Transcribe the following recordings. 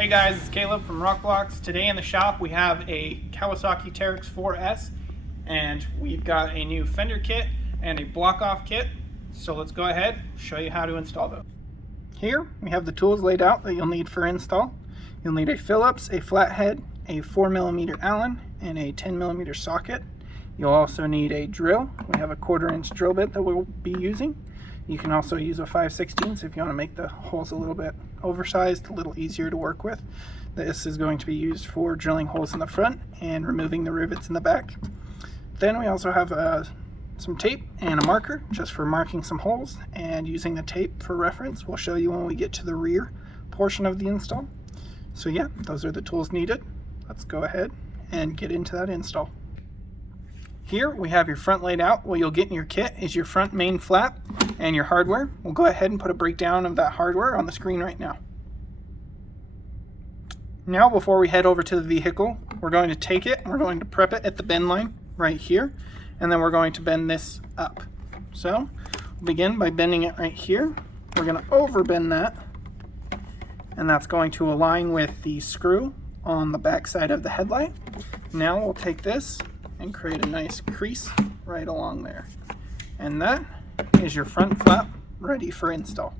Hey guys, it's Caleb from Rokblokz. Today in the shop we have a Kawasaki Teryx 4S, and we've got a new Fender kit and a block-off kit. So let's go ahead, show you how to install those. Here we have the tools laid out that you'll need for install. You'll need a Phillips, a flathead, a 4mm Allen, and a 10mm socket. You'll also need a drill. We have a 1/4" drill bit that we'll be using. You can also use a 5/16 if you want to make the holes a little bit oversized, a little easier to work with. This is going to be used for drilling holes in the front and removing the rivets in the back. Then we also have some tape and a marker just for marking some holes, and using the tape for reference. We'll show you when we get to the rear portion of the install. So yeah, those are the tools needed. Let's go ahead and get into that install. Here we have your front laid out. What you'll get in your kit is your front main flap and your hardware. We'll go ahead and put a breakdown of that hardware on the screen right now. Now, before we head over to the vehicle, we're going to take it, we're going to prep it at the bend line right here, and then we're going to bend this up. So we'll begin by bending it right here. We're going to over bend that, and that's going to align with the screw on the back side of the headlight. Now we'll take this and create a nice crease right along there. And that is your front flap ready for install.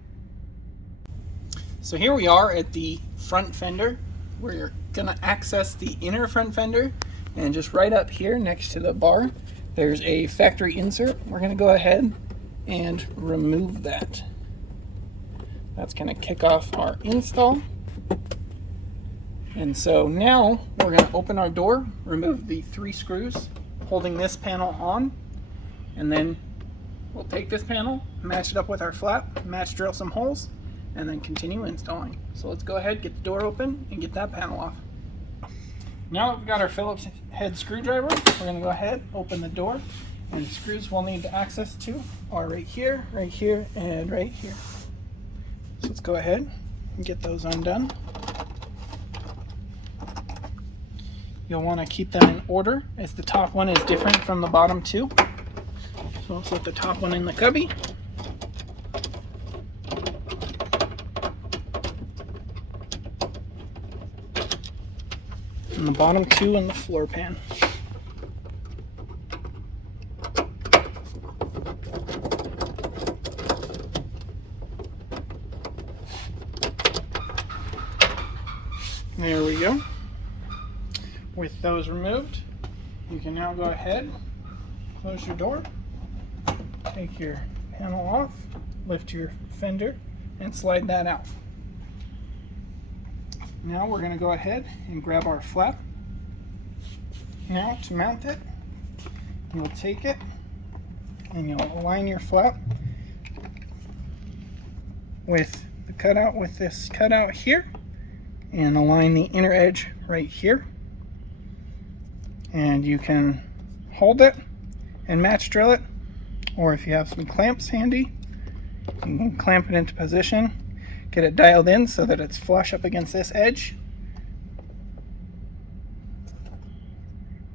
So here we are at the front fender. We're gonna access the inner front fender, and just right up here next to the bar, there's a factory insert. We're gonna go ahead and remove that. That's gonna kick off our install. And so now we're going to open our door, remove the 3 screws holding this panel on, and then we'll take this panel, match it up with our flap, match drill some holes, and then continue installing. So let's go ahead, get the door open, and get that panel off. Now that we've got our Phillips head screwdriver, we're going to go ahead, open the door, and the screws we'll need access to are right here, and right here. So let's go ahead and get those undone. You'll want to keep them in order, as the top one is different from the bottom two. So let's put the top one in the cubby. And the bottom two in the floor pan. There we go. With those removed, you can now go ahead, close your door, take your panel off, lift your fender, and slide that out. Now we're going to go ahead and grab our flap. Now to mount it, you'll take it and you'll align your flap with the cutout, with this cutout here, and align the inner edge right here. And you can hold it and match drill it, or if you have some clamps handy, you can clamp it into position, get it dialed in so that it's flush up against this edge,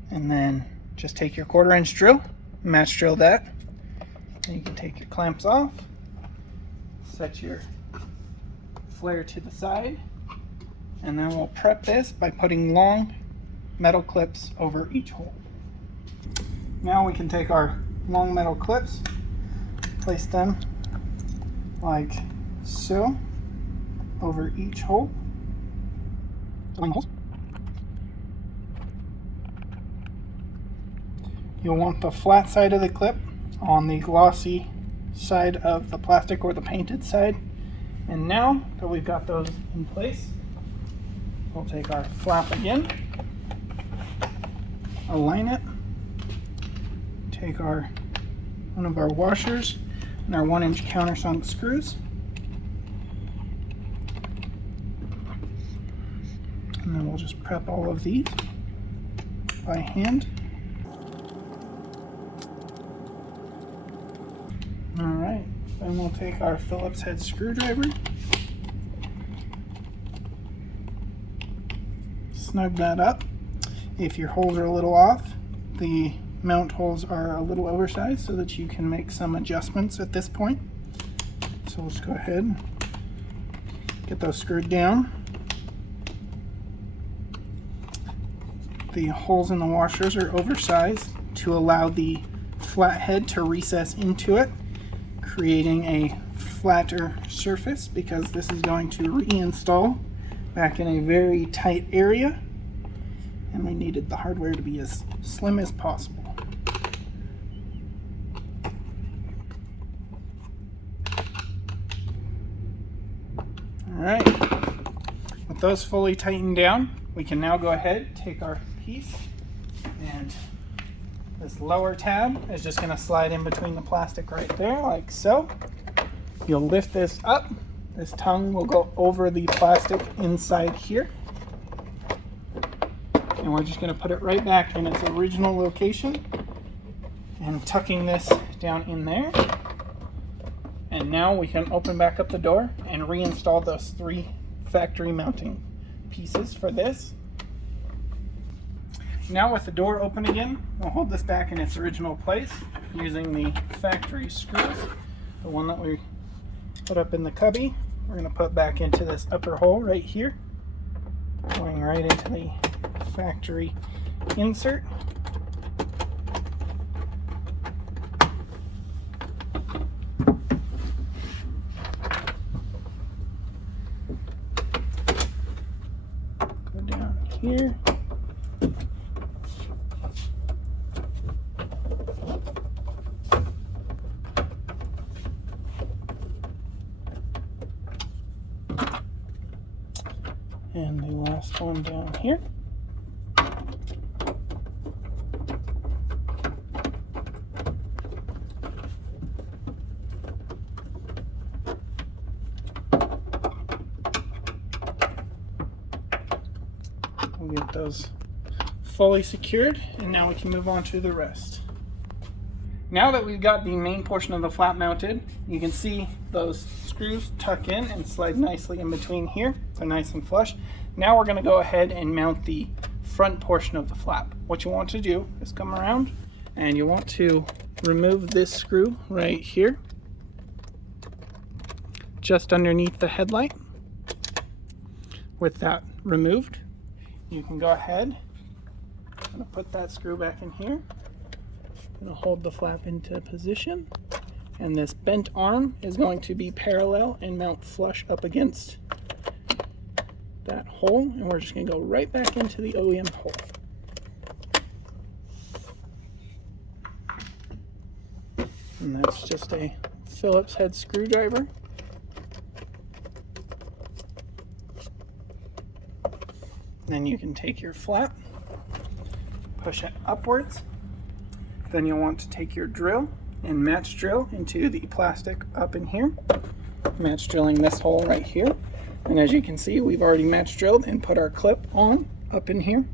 and then just take your 1/4" drill, match drill that, and you can take your clamps off, set your flare to the side, and then we'll prep this by putting long metal clips over each hole. Now we can take our long metal clips, place them like so over each hole. You'll want the flat side of the clip on the glossy side of the plastic or the painted side. And now that we've got those in place, we'll take our flap again, align it, take one of our washers and our 1" countersunk screws, and then we'll just prep all of these by hand. Alright, then we'll take our Phillips head screwdriver, snug that up. If your holes are a little off, the mount holes are a little oversized, so that you can make some adjustments at this point. So let's go ahead, get those screwed down. The holes in the washers are oversized to allow the flat head to recess into it, creating a flatter surface, because this is going to reinstall back in a very tight area, and we needed the hardware to be as slim as possible. Alright, with those fully tightened down, we can now go ahead, take our piece, and this lower tab is just going to slide in between the plastic right there, like so. You'll lift this up, this tongue will go over the plastic inside here, and we're just going to put it right back in its original location, and tucking this down in there. And now we can open back up the door and reinstall those 3 factory mounting pieces for this. Now with the door open again, we'll hold this back in its original place using the factory screws. The one that we put up in the cubby, we're going to put back into this upper hole right here, going right into the factory insert. Go down here. And the last one down here. We'll get those fully secured, and now we can move on to the rest. Now that we've got the main portion of the flap mounted, you can see those screws tuck in and slide nicely in between here. They're nice and flush. Now we're going to go ahead and mount the front portion of the flap. What you want to do is come around, and you want to remove this screw right here, just underneath the headlight. With that removed, you can go ahead and put that screw back in here. Going to hold the flap into position, and this bent arm is going to be parallel and mount flush up against that hole, and we're just going to go right back into the OEM hole. And that's just a Phillips head screwdriver. Then you can take your flap, push it upwards. Then you'll want to take your drill and match drill into the plastic up in here. Match drilling this hole right here. And as you can see, we've already match drilled and put our clip on up in here.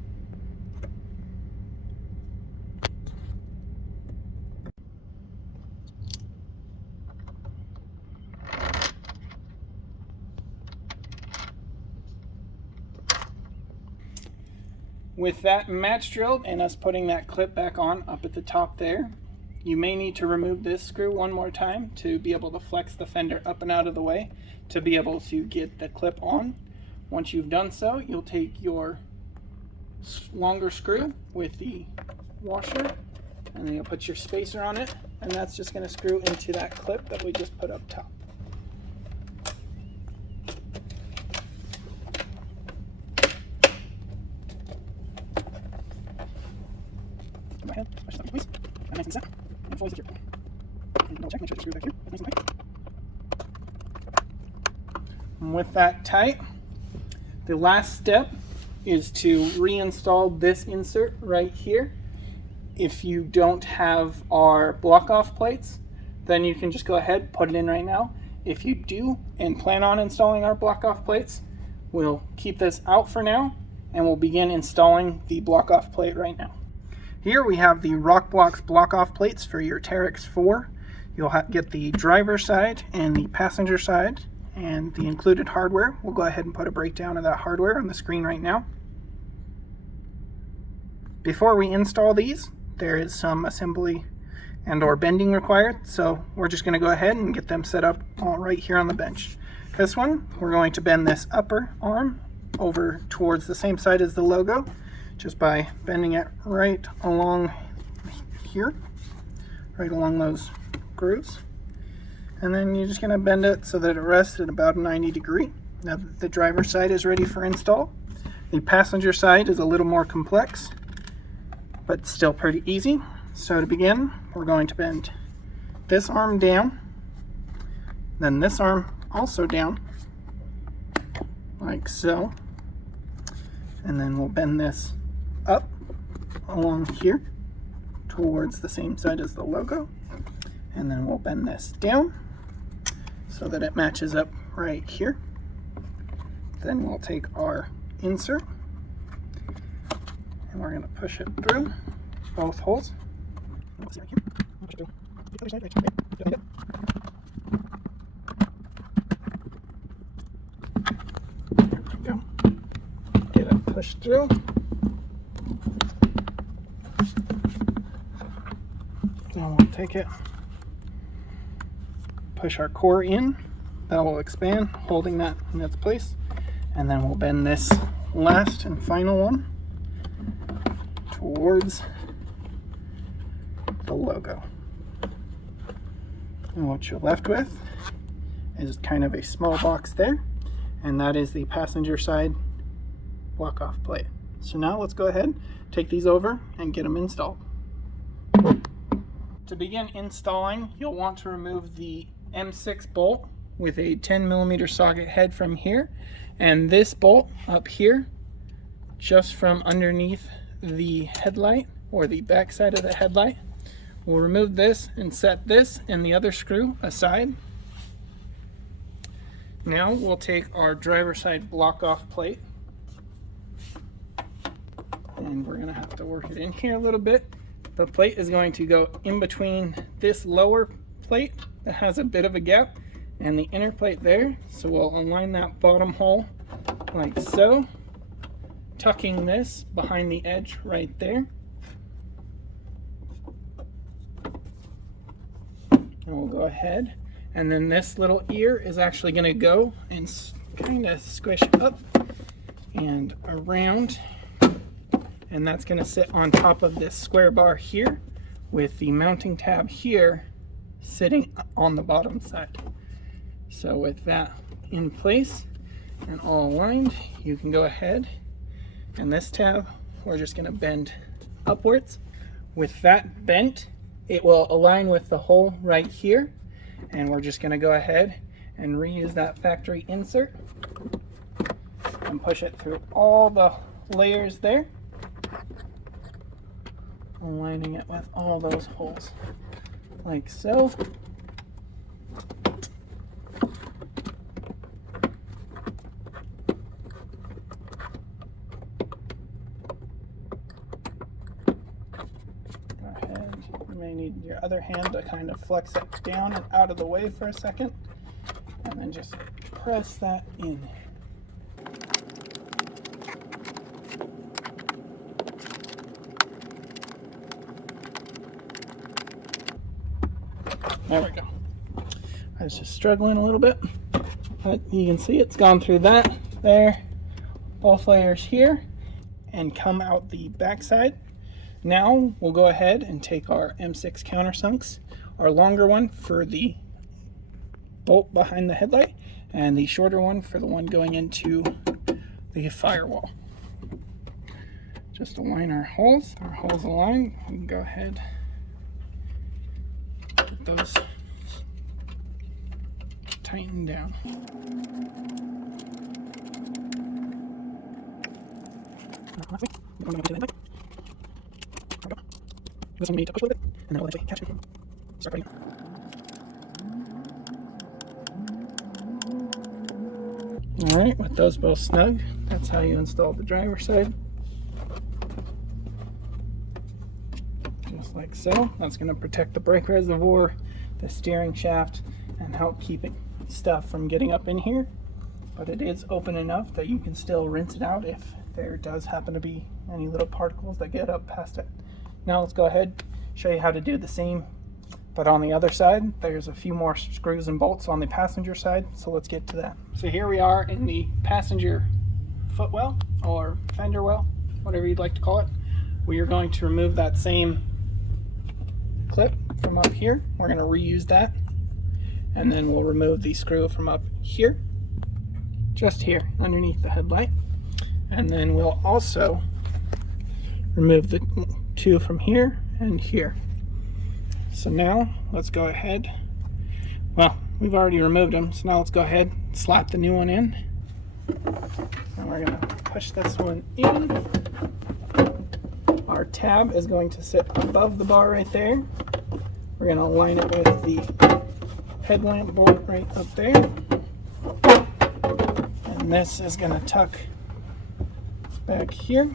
With that match drilled and us putting that clip back on up at the top there, you may need to remove this screw one more time to be able to flex the fender up and out of the way to be able to get the clip on. Once you've done so, you'll take your longer screw with the washer, and then you'll put your spacer on it, and that's just going to screw into that clip that we just put up top. Go ahead, push it up, please. And nice and set, and fully secure. And double check, make sure the screw back here is nice and tight. And with that tight, the last step is to reinstall this insert right here. If you don't have our block-off plates, then you can just go ahead, put it in right now. If you do and plan on installing our block-off plates, we'll keep this out for now, and we'll begin installing the block-off plate right now. Here we have the Rokblokz block-off plates for your Teryx 4. You'll get the driver side and the passenger side and the included hardware. We'll go ahead and put a breakdown of that hardware on the screen right now. Before we install these, there is some assembly and or bending required, so we're just going to go ahead and get them set up all right here on the bench. This one, we're going to bend this upper arm over towards the same side as the logo just by bending it right along here, right along those grooves. And then you're just going to bend it so that it rests at about a 90 degree. Now that the driver's side is ready for install, the passenger side is a little more complex, but still pretty easy. So to begin, we're going to bend this arm down, then this arm also down, like so. And then we'll bend this up along here towards the same side as the logo. And then we'll bend this down so that it matches up right here. Then we'll take our insert and we're going to push it through both holes. Push it through the other side right here. There we go. Get it pushed through. Then we'll take it, push our core in, that will expand, holding that in its place, and then we'll bend this last and final one towards the logo. And what you're left with is kind of a small box there, and that is the passenger side block-off plate. So now let's go ahead, take these over and get them installed. To begin installing, you'll want to remove the M6 bolt with a 10mm socket head from here, and this bolt up here just from underneath the headlight, or the back side of the headlight. We'll remove this and set this and the other screw aside. Now we'll take our driver side block off plate, and we're gonna have to work it in here a little bit. The plate is going to go in between this lower plate that has a bit of a gap and the inner plate there. So we'll align that bottom hole like so, tucking this behind the edge right there. And we'll go ahead, and then this little ear is actually going to go and kind of squish up and around, and that's going to sit on top of this square bar here with the mounting tab here sitting on the bottom side. So with that in place and all aligned, you can go ahead, and this tab we're just going to bend upwards. With that bent, it will align with the hole right here, and we're just going to go ahead and reuse that factory insert and push it through all the layers there, aligning it with all those holes like so. Go ahead, you may need your other hand to kind of flex it down and out of the way for a second, and then just press that in. There we go. I was just struggling a little bit, but you can see it's gone through that there, both layers here, and come out the back side. Now we'll go ahead and take our M6 countersunks, our longer one for the bolt behind the headlight, and the shorter one for the one going into the firewall. Just align our holes aligned, we can go ahead, get those tightened down. This one we need to push a little bit, and then it will actually catch it. Start putting it. Alright, with those both snug, that's how you install the driver's side. Just like so. That's going to protect the brake reservoir, the steering shaft, and help keep it stuff from getting up in here. But it is open enough that you can still rinse it out if there does happen to be any little particles that get up past it. Now let's go ahead, show you how to do the same, but on the other side. There's a few more screws and bolts on the passenger side, so let's get to that. So here we are in the passenger footwell or fender well, whatever you'd like to call it. We are going to remove that same clip from up here. We're going to reuse that, and then we'll remove the screw from up here, just here underneath the headlight, and then we'll also remove the two from here and here. So now let's go ahead. Well, we've already removed them, so now let's go ahead and slap the new one in, and we're going to push this one in. Our tab is going to sit above the bar right there. We're going to align it with the headlamp bolt right up there. And this is going to tuck back here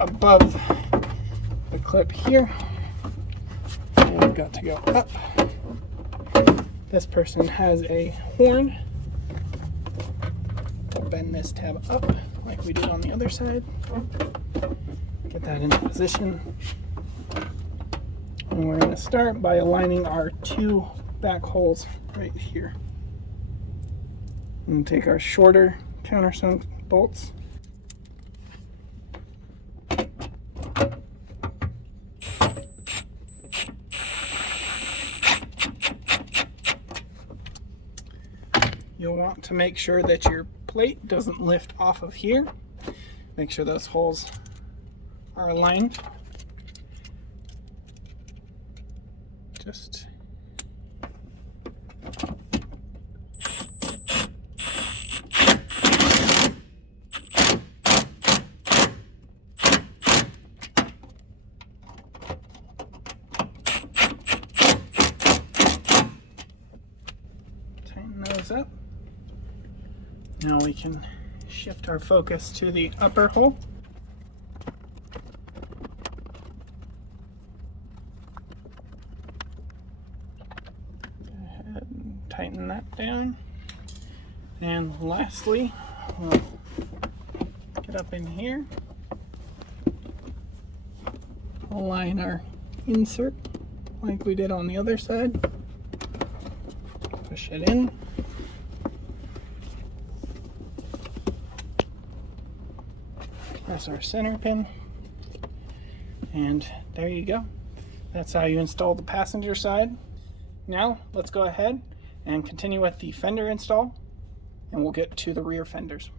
above the clip here. And we've got to go up. This person has a horn. We'll bend this tab up like we did on the other side. Get that into position. And we're going to start by aligning our two back holes right here. And take our shorter countersunk bolts. You'll want to make sure that your plate doesn't lift off of here. Make sure those holes are aligned. Just tighten those up. Now we can shift our focus to the upper hole. Go ahead and tighten that down. And lastly, we'll get up in here, align our insert like we did on the other side, push it in. Press our center pin, and there you go. That's how you install the passenger side. Now let's go ahead and continue with the fender install, and we'll get to the rear fenders.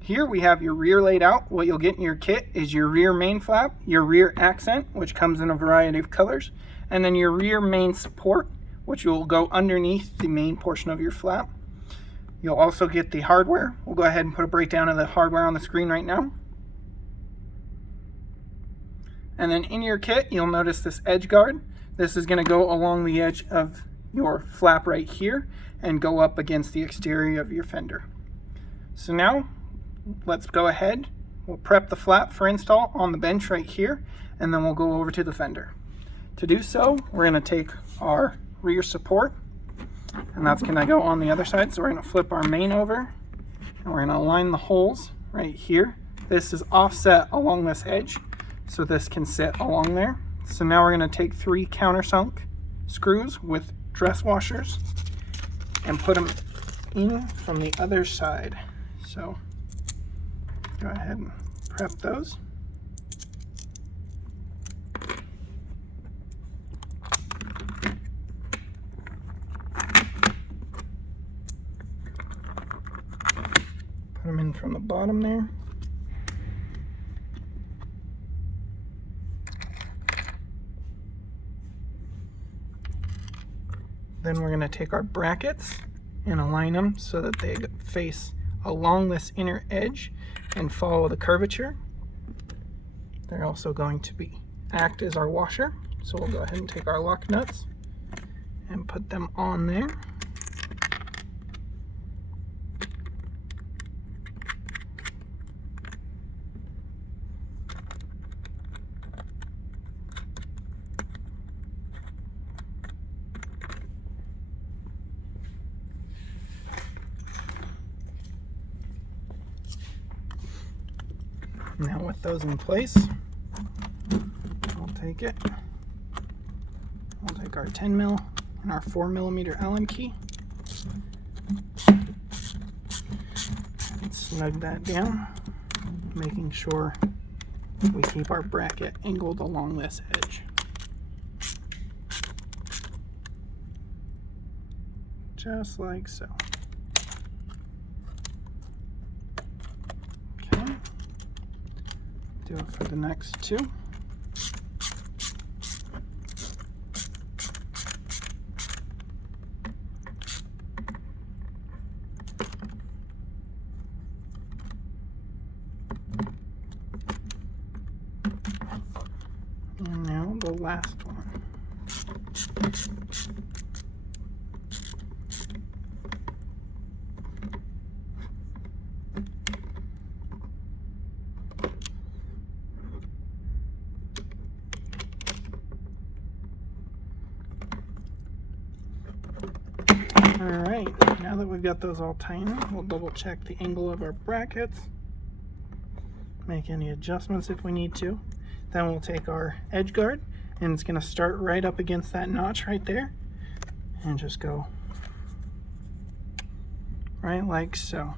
Here we have your rear laid out. What you'll get in your kit is your rear main flap, your rear accent, which comes in a variety of colors, and then your rear main support, which will go underneath the main portion of your flap. You'll also get the hardware. We'll go ahead and put a breakdown of the hardware on the screen right now. And then in your kit, you'll notice this edge guard. This is going to go along the edge of your flap right here and go up against the exterior of your fender. So now, let's go ahead. We'll prep the flap for install on the bench right here, and then we'll go over to the fender. To do so, we're going to take our rear support, and that's going to go on the other side. So we're going to flip our main over, and we're going to align the holes right here. This is offset along this edge, so this can sit along there. So now we're going to take 3 countersunk screws with dress washers and put them in from the other side. So go ahead and prep those. Put them in from the bottom there. Then we're going to take our brackets and align them so that they face along this inner edge and follow the curvature. They're also going to act as our washer. So we'll go ahead and take our lock nuts and put them on there. Now with those in place, we'll take it. We'll take our 10 mil and our 4mm Allen key and snug that down, making sure we keep our bracket angled along this edge. Just like so. Okay. Do it for the next two. And now the last one. Alright, now that we've got those all tightened, we'll double check the angle of our brackets, make any adjustments if we need to. Then we'll take our edge guard, and it's going to start right up against that notch right there, and just go right like so.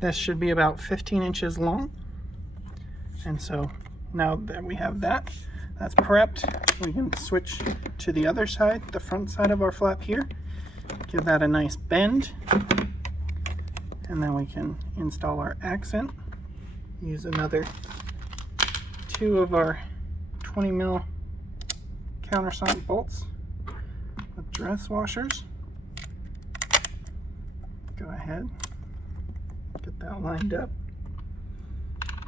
This should be about 15 inches long, and so now that we have that, that's prepped, we can switch to the other side, the front side of our flap here. Give that a nice bend, and then we can install our accent. Use another two of our 20 mil countersunk bolts with dress washers. Go ahead, get that lined up.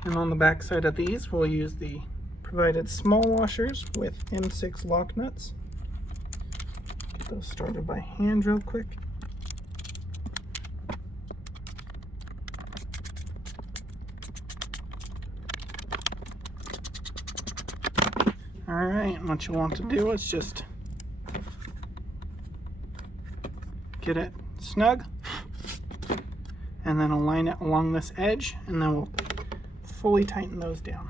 And on the back side of these, we'll use the provided small washers with M6 lock nuts. Get those started by hand real quick. Alright, and what you want to do is just get it snug and then align it along this edge, and then we'll fully tighten those down.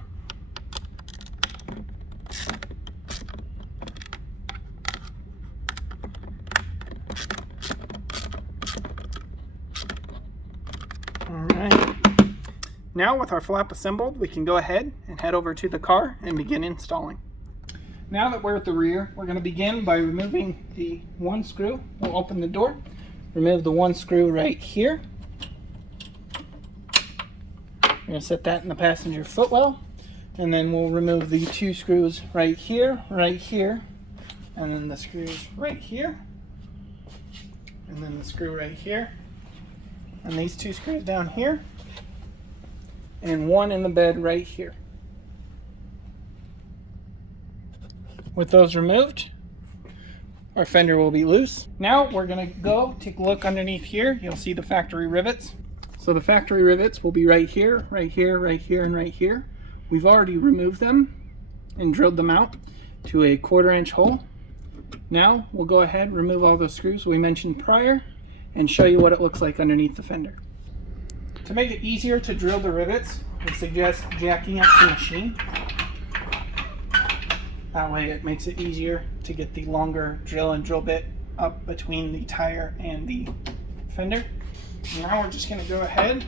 Alright, now with our flap assembled, we can go ahead and head over to the car and begin installing. Now that we're at the rear, we're going to begin by removing the one screw. We'll open the door, remove the one screw right here. We're going to set that in the passenger footwell, and then we'll remove the two screws right here, and then the screws right here, and then the screw right here, and these two screws down here, and one in the bed right here. With those removed, our fender will be loose. Now we're going to go take a look underneath here. You'll see the factory rivets. So the factory rivets will be right here, right here, right here, and right here. We've already removed them and drilled them out to a 1/4 inch hole. Now we'll go ahead and remove all the screws we mentioned prior and show you what it looks like underneath the fender. To make it easier to drill the rivets, we suggest jacking up the machine. That way it makes it easier to get the longer drill and drill bit up between the tire and the fender. Now we're just going to go ahead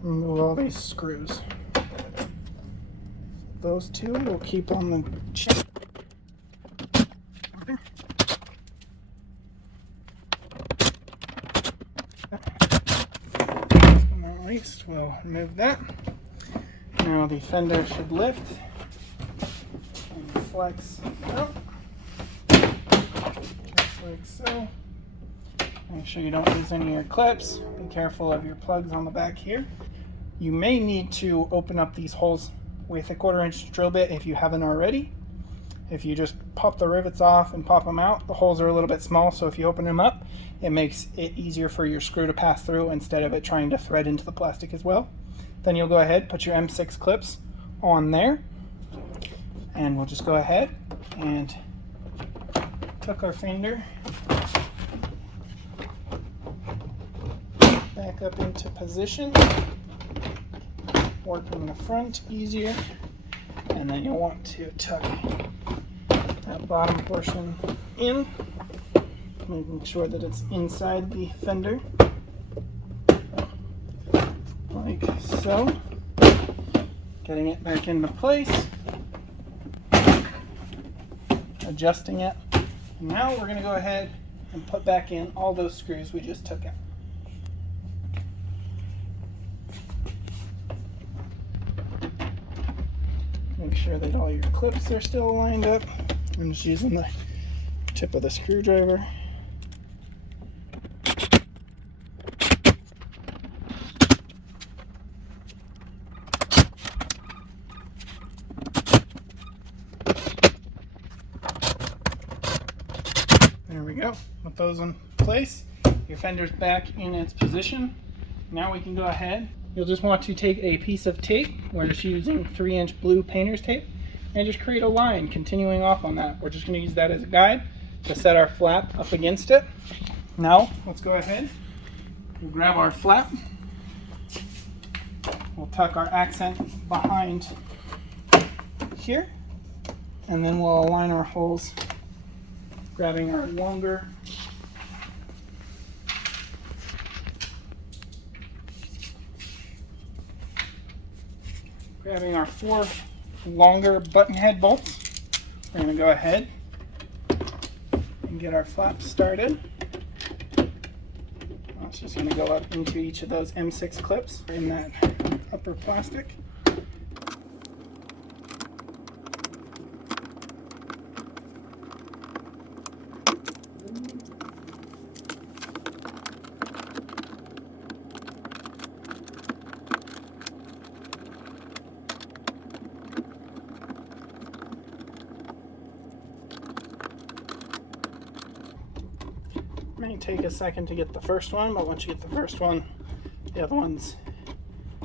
remove all these screws. Those two we'll keep on the chip. We'll remove that. Now the fender should lift and flex out, just like so. Make sure you don't lose any of your clips. Be careful of your plugs on the back here. You may need to open up these holes with a 1/4 inch drill bit if you haven't already. If you just pop the rivets off and pop them out, the holes are a little bit small, so if you open them up, it makes it easier for your screw to pass through instead of it trying to thread into the plastic as well. Then you'll go ahead, put your M6 clips on there, and we'll just go ahead and tuck our fender back up into position, working the front easier, And then you'll want to tuck that bottom portion in, making sure that it's inside the fender, like so. Getting it back into place, adjusting it. And now we're going to go ahead and put back in all those screws we just took out. Make sure that all your clips are still lined up. I'm just using the tip of the screwdriver. There we go. With those in place, your fender's back in its position. Now we can go ahead. You'll just want to take a piece of tape. We're just using 3-inch blue painter's tape, and just create a line continuing off on that. We're just going to use that as a guide to set our flap up against it. Now let's go ahead. We'll grab our flap. We'll tuck our accent behind here, and then we'll align our holes, grabbing our longer grabbing our 4 longer button head bolts. We're going to go ahead and get our flap started. It's just going to go up into each of those M6 clips in that upper plastic. May take a second to get the first one, but once you get the first one, the other ones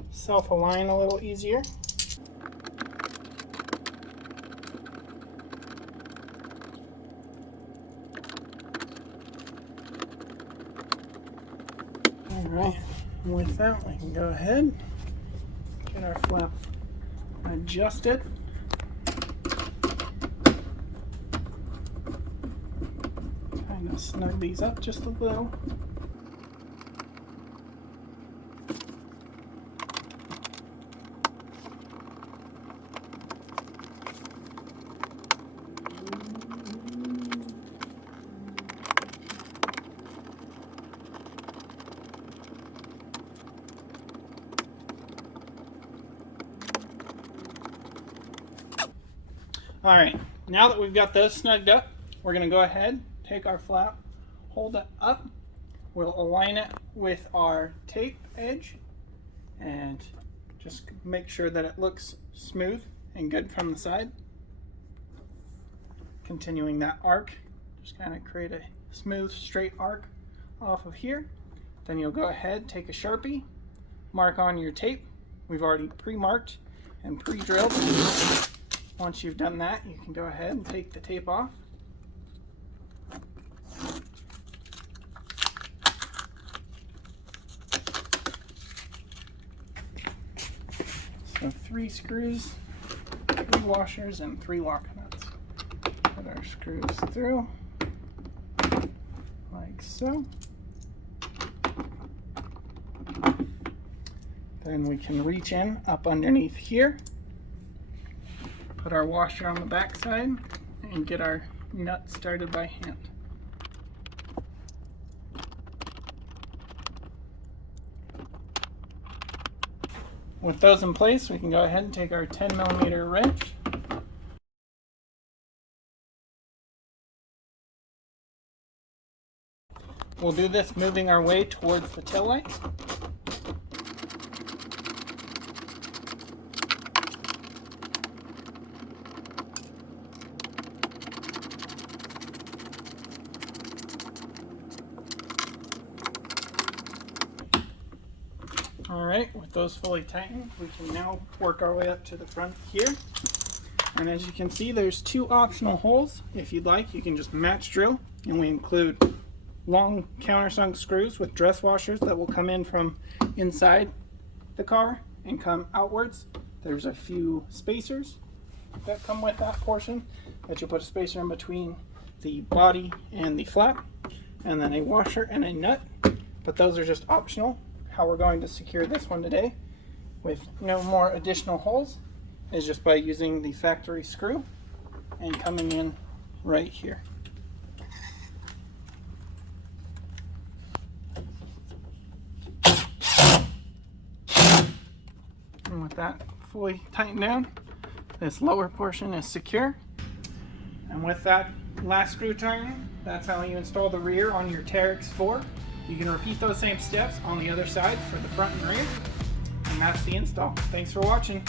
self-align a little easier. Alright, with that we can go ahead, get our flap adjusted. Snug these up just a little. All right, now that we've got those snugged up, we're going to go ahead, take our flap, hold it up, we'll align it with our tape edge, and just make sure that it looks smooth and good from the side. Continuing that arc, just kind of create a smooth straight arc off of here. Then you'll go ahead, take a Sharpie, mark on your tape. We've already pre-marked and pre-drilled. Once you've done that, you can go ahead and take the tape off. So 3 screws, 3 washers, and 3 lock nuts. Put our screws through, like so. Then we can reach in up underneath here, put our washer on the back side, and get our nut started by hand. With those in place, we can go ahead and take our 10mm wrench. We'll do this moving our way towards the tail light. Alright, with those fully tightened, we can now work our way up to the front here. And as you can see, there's 2 optional holes. If you'd like, you can just match drill, and we include long countersunk screws with dress washers that will come in from inside the car and come outwards. There's a few spacers that come with that portion, that you put a spacer in between the body and the flap, and then a washer and a nut. But those are just optional. How we're going to secure this one today with no more additional holes is just by using the factory screw and coming in right here. And with that fully tightened down, this lower portion is secure. And with that last screw tighten, that's how you install the rear on your Teryx 4. You can repeat those same steps on the other side for the front and rear. And that's the install. Thanks for watching.